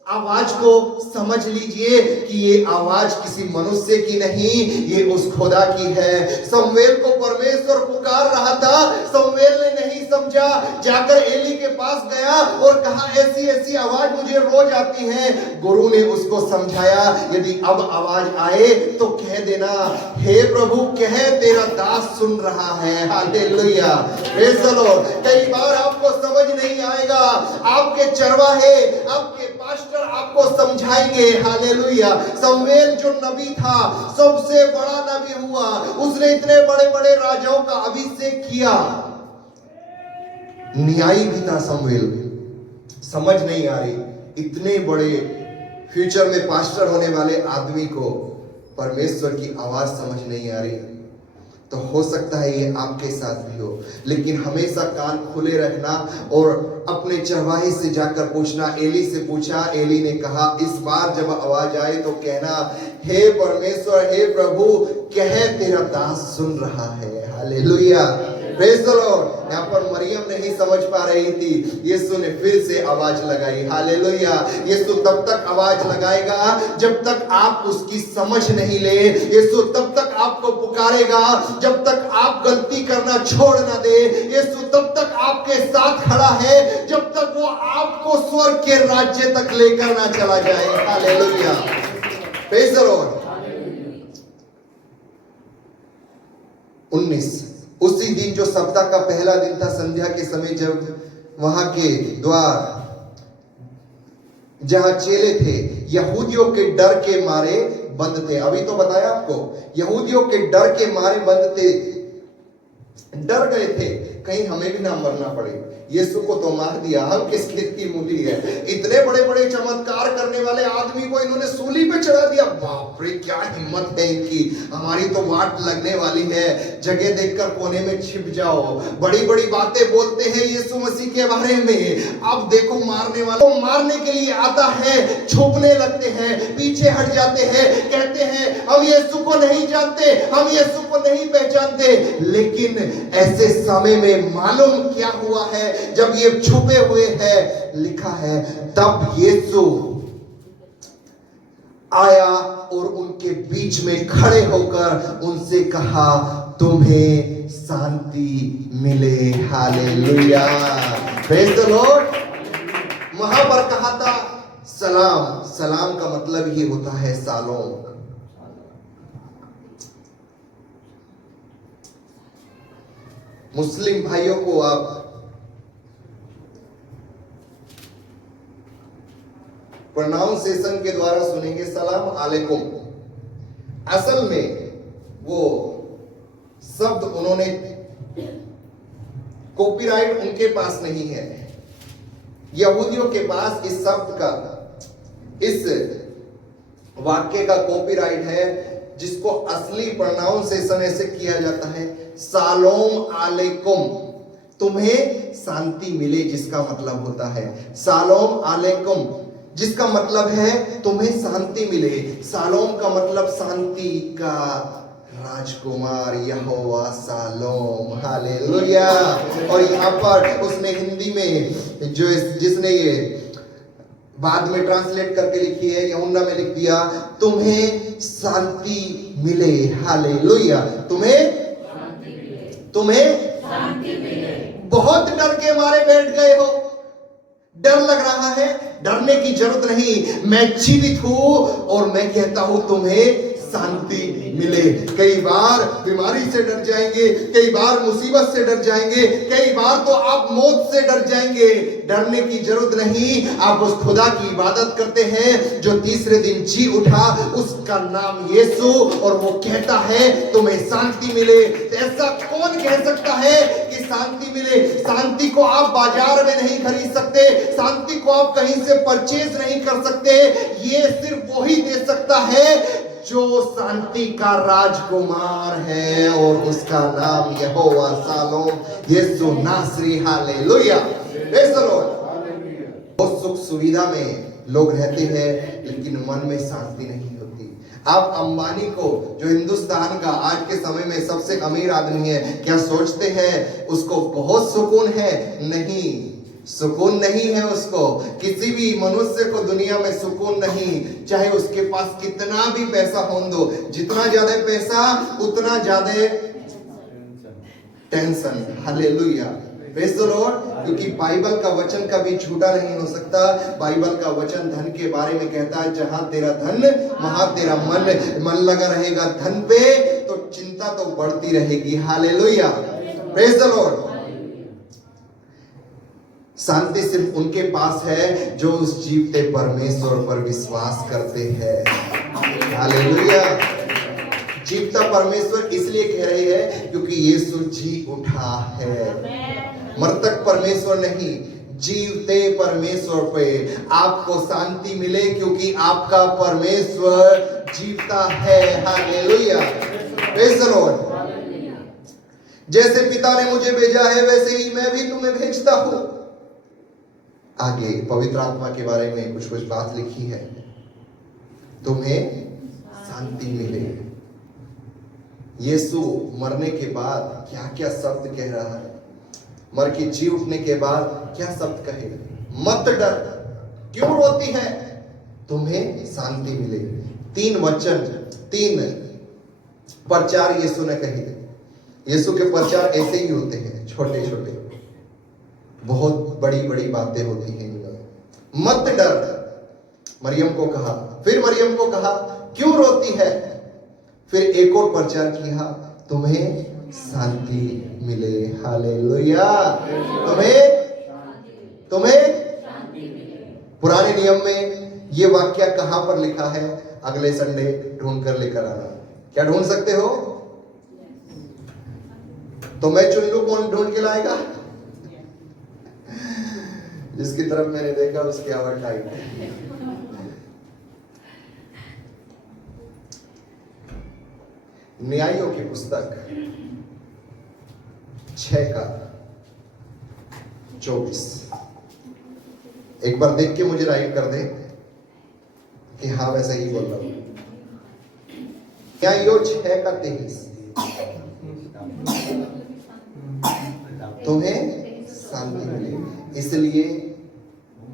आवाज को समझ लीजिए कि ये आवाज किसी मनुष्य की नहीं, ये उस खुदा की है। शमूएल को परमेश्वर पुकार रहा था, शमूएल ने नहीं समझा, जाकर एली के पास गया और कहा ऐसी ऐसी आवाज मुझे रोज आती है। गुरु ने उसको समझाया, यदि अब आवाज आए तो कह देना, हे प्रभु कह तेरा दास सुन रहा है। Hallelujah, praise the Lord. कई बार आपको समझ नहीं आएगा, आपके चरवाहे, आपके पास्टर आपको समझाएंगे। हालेलुया। शमूएल जो नबी था, सबसे बड़ा नबी हुआ, उसने इतने बड़े बड़े राजाओं का अभिषेक किया, न्यायी भी था शमूएल। समझ नहीं आ रही, इतने बड़े फ्यूचर में पास्टर होने वाले आदमी को परमेश्वर की आवाज समझ नहीं आ रही। तो हो सकता है ये आपके साथ भी हो, लेकिन हमेशा कान खुले रखना और अपने चरवाहे से जाकर पूछना। एली से पूछा, एली ने कहा इस बार जब आवाज आए तो कहना, हे परमेश्वर, हे प्रभु कह तेरा दास सुन रहा है। Hallelujah, praise the Lord. यहाँ पर मरियम नहीं समझ पा रही थी, यीशु ने फिर से आवाज लगाई। हालेलुया। यीशु तब तक आवाज लगाएगा जब तक आप उसकी समझ नहीं ले। यीशु तब तक आपको पुकारेगा जब तक आप गलती करना छोड़ ना दे। यीशु तब तक आपके साथ खड़ा है जब तक वो आपको स्वर्ग के राज्य तक लेकर ना चला जाए। Hallelujah, praise the Lord. 19, उसी दिन जो सप्ताह का पहला दिन था, संध्या के समय, जब वहां के द्वार जहां चेले थे यहूदियों के डर के मारे बंद थे। अभी तो बताया आपको, यहूदियों के डर के मारे बंद थे, डर गए थे कहीं हमें भी ना मरना पड़े। यीशु को तो मार दिया, हम किस खेत की मूली है। इतने बड़े बड़े चमत्कार करने वाले आदमी को इन्होंने सूली पे चढ़ा दिया। बाप रे, क्या हिम्मत है इनकी। हमारी तो वाट लगने वाली है, जगह देखकर कोने में छिप जाओ। बड़ी बड़ी बातें बोलते हैं यीशु मसीह के बारे में, अब देखो मारने वाला मारने के लिए आता है, छुपने लगते हैं, पीछे हट जाते हैं, कहते हैं हम यीशु को नहीं जानते, हम यीशु को नहीं पहचानते। लेकिन ऐसे समय में मालूम क्या हुआ है, जब ये छुपे हुए हैं, लिखा है तब यीशु आया और उनके बीच में खड़े होकर उनसे कहा, तुम्हें शांति मिले। Hallelujah, praise the Lord. वहां पर कहा था सलाम। सलाम का मतलब ही होता है शालोम। मुस्लिम भाइयों को आप प्रोनाउंसिएशन के द्वारा सुनेंगे सलाम अलैकुम। असल में वो शब्द उन्होंने, कॉपीराइट उनके पास नहीं है। यहूदियों के पास इस शब्द का, इस वाक्य का कॉपीराइट है, जिसको असली प्रोनाउंसिएशन ऐसे किया जाता है, शालोम अलैकुम, तुम्हें शांति मिले, जिसका मतलब होता है शालोम अलैकुम, जिसका मतलब है तुम्हें शांति मिले। शालोम का मतलब शांति का राजकुमार, यहोवा शालोम। हालेलुया। और यहाँ पर उसने हिंदी में जो जिसने ये बाद में ट्रांसलेट करके लिखी है, यूहन्ना में लिख दिया, तुम्हें शांति मिले। हालेलुया, तुम्हें शांति मिले। बहुत डर के मारे बैठ गए हो, डर लग रहा है, डरने की जरूरत नहीं। मैं जीवित हूं और मैं कहता हूं तुम्हें शांति मिले। कई बार बीमारी से डर जाएंगे, कई बार मुसीबत से डर जाएंगे, कई बार तो आप मौत से डर जाएंगे। डरने की जरूरत नहीं, आप उस खुदा की इबादत करते हैं जो तीसरे दिन जी उठा, उसका नाम यीशु, और वो कहता है तुम्हें शांति मिले। ऐसा कौन कह सकता है कि शांति मिले? शांति को आप बाजार में नहीं खरीद सकते, शांति को आप कहीं से परचेज नहीं कर सकते। ये सिर्फ वही दे सकता है जो शांति का राजकुमार है, और उसका नाम यहोवा शालोम, यीशु नासरी। Hallelujah, praise the Lord. बहुत सुख सुविधा में लोग रहते हैं, लेकिन मन में शांति नहीं होती। आप अंबानी को, जो हिंदुस्तान का आज के समय में सबसे अमीर आदमी है, क्या सोचते हैं उसको बहुत सुकून है? नहीं, सुकून नहीं है उसको। किसी भी मनुष्य को दुनिया में सुकून नहीं, चाहे उसके पास कितना भी पैसा हो दो। जितना ज्यादा पैसा उतना ज्यादा tension. Hallelujah, praise the Lord. क्योंकि बाइबल का वचन कभी झूठा नहीं हो सकता। बाइबल का वचन धन के बारे में कहता है, जहां तेरा धन वहां तेरा मन लगा रहेगा धन पे, तो चिंता तो बढ़ती रहेगी। Hallelujah, praise the Lord. शांति सिर्फ उनके पास है जो उस जीवते परमेश्वर पर विश्वास करते हैं। हालेलुया। जीवता परमेश्वर इसलिए कह रही है क्योंकि यीशु जी उठा है। मृतक परमेश्वर नहीं, जीवते परमेश्वर पे आपको शांति मिले, क्योंकि आपका परमेश्वर जीवता है। Hallelujah, praise the Lord. जैसे पिता ने मुझे भेजा है, वैसे ही मैं भी तुम्हें भेजता हूं। आगे पवित्र आत्मा के बारे में कुछ बात लिखी है, तुम्हें शांति मिले। यीशु मरने के बाद क्या क्या शब्द कह रहा है, मर के जी उठने के बाद क्या शब्द कहे? मत डर, क्यों रोती है, तुम्हें शांति मिले। 3 वचन, 3 प्रचार यीशु ने कहे। यीशु के प्रचार ऐसे ही होते हैं, छोटे छोटे, बहुत बड़ी बड़ी बातें होती हैं इनमें। मत डर, मरियम को कहा। फिर मरियम को कहा क्यों रोती है? फिर एक और प्रचार किया, तुम्हें शांति मिले। हालेलुया, तुम्हें पुराने नियम में ये वाक्य कहां पर लिखा है? अगले संडे ढूंढ कर लेकर आना। क्या ढूंढ सकते हो? तो मैं चुन लूं, कौन ढूंढ के लाएगा? जिसकी तरफ मैंने देखा उसकी आवाज टाइट है। न्यायों की पुस्तक 6:24 एक बार देख के मुझे राइट कर दे कि हाँ मैं सही बोल रहा हूं। न्यायों 6:23 तुम्हें शांति मिले, इसलिए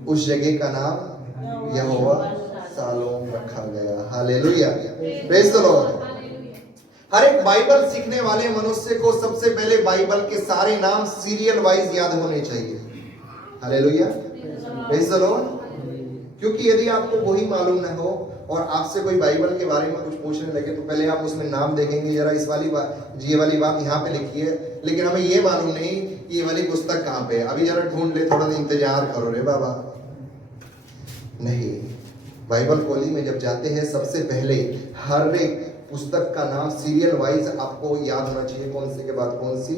उस जगह का नाम यहोवा शालोम रखा गया। Hallelujah, praise the Lord. हर एक बाइबल सीखने वाले मनुष्य को सबसे पहले बाइबल के सारे नाम सीरियल वाइज याद होने चाहिए। Hallelujah, praise the Lord. क्योंकि यदि आपको वही मालूम ना हो और आपसे कोई बाइबल के बारे में कुछ पूछने लगे, तो पहले आप उसमें नाम देखेंगे, जरा इस वाली बात, ये वाली बात यहाँ पे लिखी है, लेकिन हमें ये मालूम नहीं कि ये वाली पुस्तक कहाँ पे है। अभी जरा ढूंढ ले, थोड़ा इंतजार करो रे बाबा। नहीं, बाइबल खोली में जब जाते हैं, सबसे पहले हर एक पुस्तक का नाम सीरियल वाइज आपको याद होना चाहिए, कौन सी के बाद कौन सी।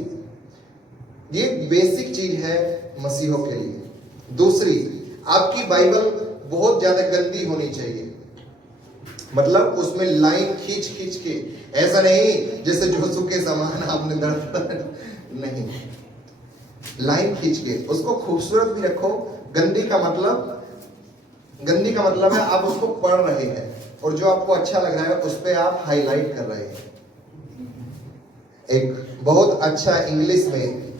ये बेसिक चीज है मसीहों के लिए। दूसरी, आपकी बाइबल बहुत ज्यादा गंदी होनी चाहिए, मतलब उसमें लाइन खींच खींच के, ऐसा नहीं जैसे जोसु के समान आपने दर्द नहीं, लाइन खींच के उसको खूबसूरत भी रखो। गंदी का मतलब है आप उसको पढ़ रहे हैं और जो आपको अच्छा लग रहा है उस पे आप हाईलाइट कर रहे हैं। एक बहुत अच्छा इंग्लिश में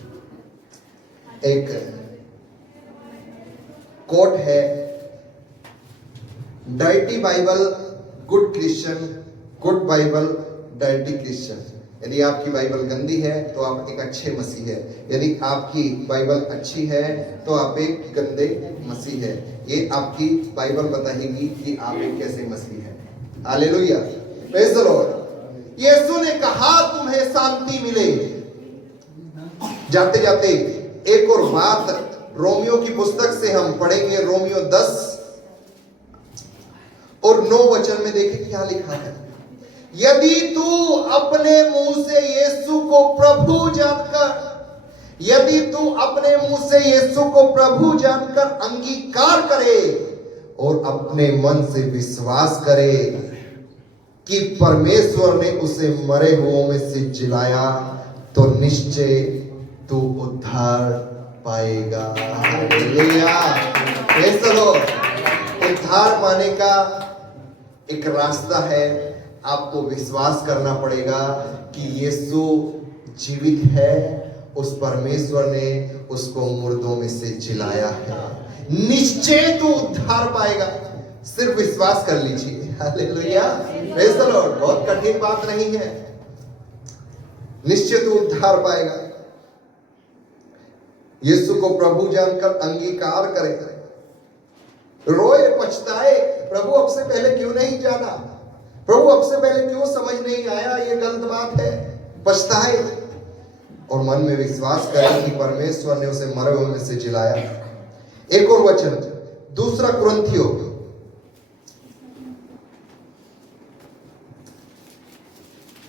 एक कोट है, dirty Bible good Christian, good Bible dirty Christian. यदि आपकी बाइबल गंदी है तो आप एक अच्छे मसीह है, यदि आपकी बाइबल अच्छी है तो आप एक गंदे मसीह है। ये आपकी बाइबल बताएगी कि आप एक कैसे मसीह है। Hallelujah, praise the Lord. Yeshu ने कहा तुम्हें शांति मिले। जाते जाते एक और बात रोमियो की पुस्तक से हम पढ़ेंगे, रोमियो 10 और 9 वचन में देखिए क्या लिखा है। यदि तू अपने मुंह से यीशु को प्रभु जानकर, यदि तू अपने मुंह से यीशु को प्रभु जानकर अंगीकार करे और अपने मन से विश्वास करे कि परमेश्वर ने उसे मरे हुओं में से जिलाया, तो निश्चय तू उद्धार पाएगा। Hallelujah, praise the Lord. उद्धार पाने का एक रास्ता है, आपको विश्वास करना पड़ेगा कि यीशु जीवित है, उस परमेश्वर ने उसको मुर्दों में से जिलाया है। निश्चय तू उद्धार पाएगा। सिर्फ विश्वास कर लीजिए। Hallelujah, praise the Lord. बहुत कठिन बात नहीं है। निश्चय तू उद्धार पाएगा। यीशु को प्रभु जानकर अंगीकार करे, रोए पछताए, प्रभु अब से पहले क्यों नहीं जाना, प्रभु अब से पहले क्यों समझ नहीं आया, ये गलत बात है। पछताए और मन में विश्वास करे कि परमेश्वर ने उसे मरे हुए में से जिलाया। एक और वचन, 2 कुरिन्थियों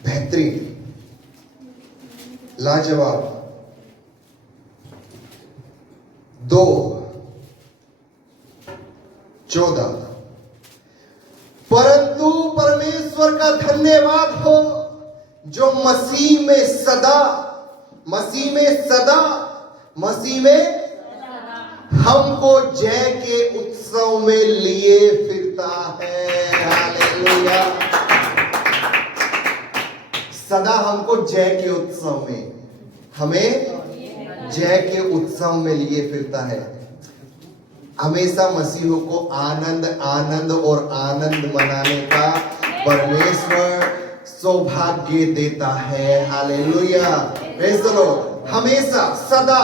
13 लाजवाब 2:14। परंतु परमेश्वर का धन्यवाद हो जो मसीह में हमको जय के उत्सव में लिए फिरता है। हालेलुया, सदा हमको जय के उत्सव में, हमें जय के उत्सव में लिए फिरता है। हमेशा मसीहों को आनंद और आनंद मनाने का परमेश्वर सौभाग्य देता है। Hallelujah, praise the Lord. हमेशा, सदा,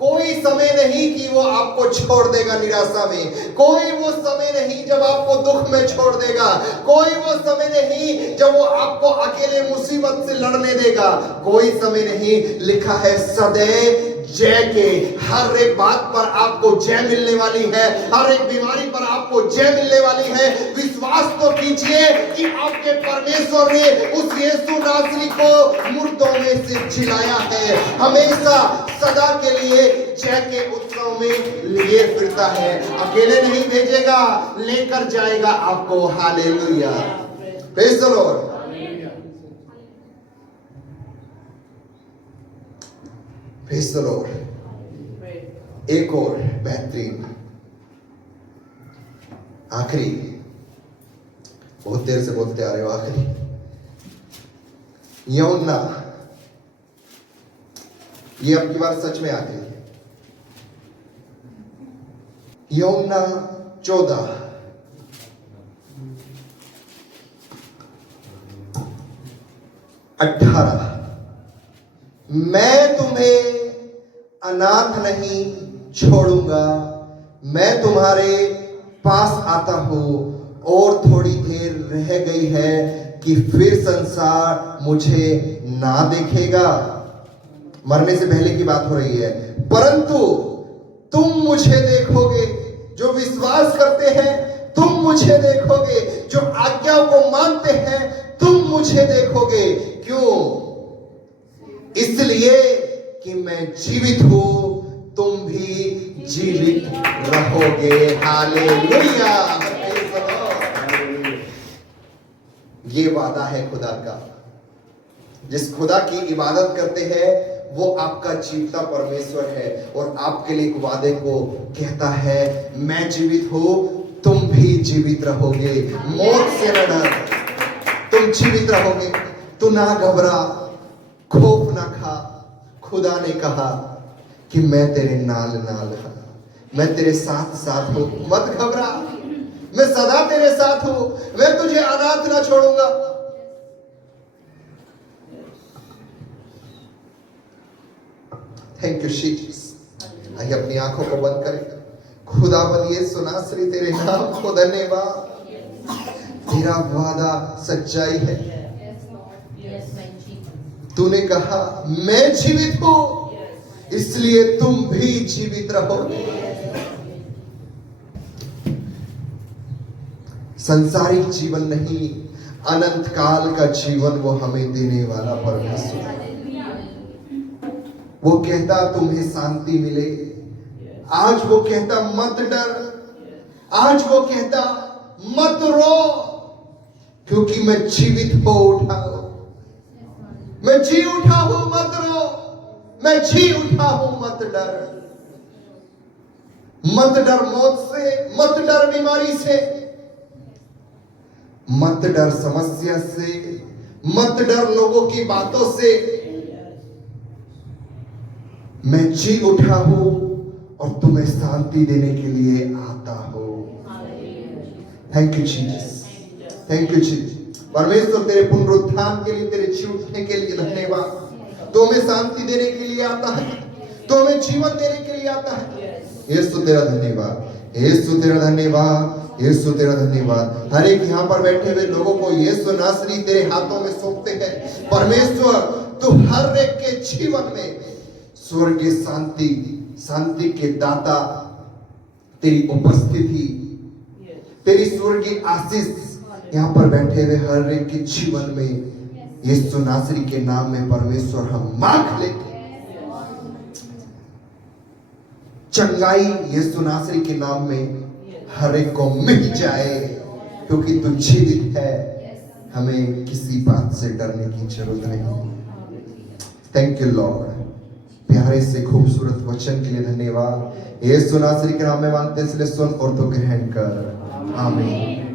कोई समय नहीं कि वो आपको छोड़ देगा निराशा में, कोई वो समय नहीं जब आपको दुख में छोड़ देगा, कोई वो समय नहीं जब वो आपको अकेले मुसीबत से लड़ने देगा, कोई समय नहीं। लिखा है सदैव जय के, हर एक बात पर आपको जय मिलने वाली है, हर एक बीमारी पर आपको जय मिलने वाली है। विश्वास तो कीजिए कि आपके परमेश्वर ने उस यीशु नासरी को मुर्दों में से जिलाया है। हमेशा सदा के लिए जय के उत्सव में लिए फिरता है। अकेले नहीं भेजेगा, लेकर जाएगा आपको। Hallelujah, praise the Lord. Praise the Lord. एक और बेहतरीन, आखिरी, बहुत देर से बोलते आ रहे हो, आखिरी यूहन्ना, ये अब की बार सच में आखिरी, यूहन्ना 14:18। मैं तुम्हें अनाथ नहीं छोड़ूंगा, मैं तुम्हारे पास आता हूं, और थोड़ी देर रह गई है कि फिर संसार मुझे ना देखेगा। मरने से पहले की बात हो रही है। परंतु तुम मुझे देखोगे, जो विश्वास करते हैं, तुम मुझे देखोगे, जो आज्ञा को मानते हैं, तुम मुझे देखोगे। क्यों? इसलिए कि मैं जीवित हूं, तुम भी जीवित रहोगे। हालेलुया, ये वादा है खुदा का। जिस खुदा की इबादत करते हैं वो आपका जीवता परमेश्वर है, और आपके लिए वादे को कहता है, मैं जीवित हूं, तुम भी जीवित रहोगे। मौत से न डर, तुम जीवित रहोगे। तू ना घबरा, खौफ ना खा। खुदा ने कहा कि मैं तेरे नाल नाल हूं, मैं तेरे साथ साथ हूं, मत घबरा, मैं सदा तेरे साथ हूं, मैं तुझे अनाथ ना छोड़ूंगा। Thank you Jesus. आइए अपनी आंखों को बंद करें। खुदा बलिए सुनासरी, तेरे नाम को धन्यवाद, तेरा वादा सच्चाई है। तूने कहा मैं जीवित हूं, इसलिए तुम भी जीवित रहोगे। संसारिक जीवन नहीं, अनंत काल का जीवन वो हमें देने वाला परमेश्वर। वो कहता तुम्हें शांति मिले। आज वो कहता मत डर, आज वो कहता मत रो, क्योंकि मैं जीवित हो उठा हूं। मैं जी उठा हूं, मत रो। मैं जी उठा हूं, मत डर। मत डर मौत से, मत डर बीमारी से, मत डर समस्या से, मत डर लोगों की बातों से। मैं जी उठा हूं और तुम्हें शांति देने के लिए आता हूं। Thank you Jesus, thank you Jesus. परमेश्वर तेरे पुनरुत्थान के लिए, तेरे जी उठने के लिए धन्यवाद। तो हमें शांति देने के लिए आता है, तो हमें जीवन देने के लिए आता है। यीशु तेरा धन्यवाद, यीशु तेरा धन्यवाद, यीशु तेरा धन्यवाद। हर एक यहाँ पर बैठे हुए लोगों को यीशु नासरी तेरे हाथों में सौंपते हैं। परमेश्वर तू हर एक के जीवन में स्वर्ग की शांति, शांति के दाता, तेरी उपस्थिति, तेरी स्वर्ग की आशीष यहाँ पर बैठे हुए हर एक के जीवन में यीशु नासरी के नाम में परमेश्वर हम मांग लेते। चंगाई यीशु नासरी के नाम में हर एक को मिल जाए, क्योंकि तू जीवित है। हमें किसी बात से डरने की जरूरत नहीं। Thank you Lord. प्यारे से खूबसूरत वचन के लिए धन्यवाद। यीशु नासरी के नाम में मांगते इसलिए सुन और तो ग्रहण कर। आमीन।